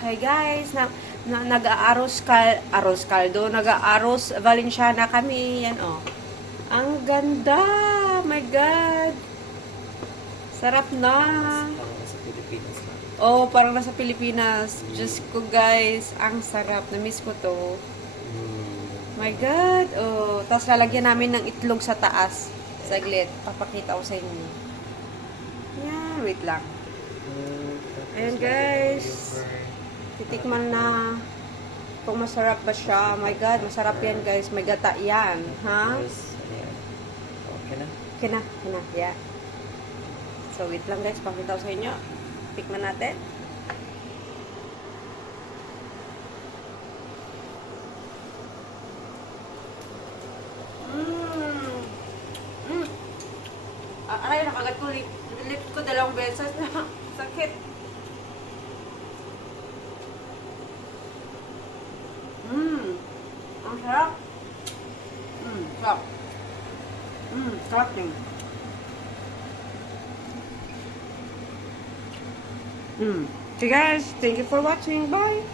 Hi guys, nag-aaros kaldo, nag-aaros Valenciana kami. Yan oh. Ang ganda! My God! Sarap na! Parang nasa Pilipinas na. Oh, parang nasa Pilipinas. Diyos ko guys, ang sarap. Na-miss ko to. My God! Oh, tapos lalagyan namin ng itlog sa taas. Saglit, papakita ko sa inyo. Yan, wait lang. Ayan guys. Titikman na kung masarap ba siya. My God, masarap yan guys. May gata yan. Ha? Tapos, ayan. Okay na. Kina, yeah. So, wait lang guys. Pakita ko sa inyo. Tikman natin. Aray, nakagat ko. Lift ko dalawang beses. Sakit. Ang sarap. Sarap. Sarap din. So guys, thank you for watching. Bye.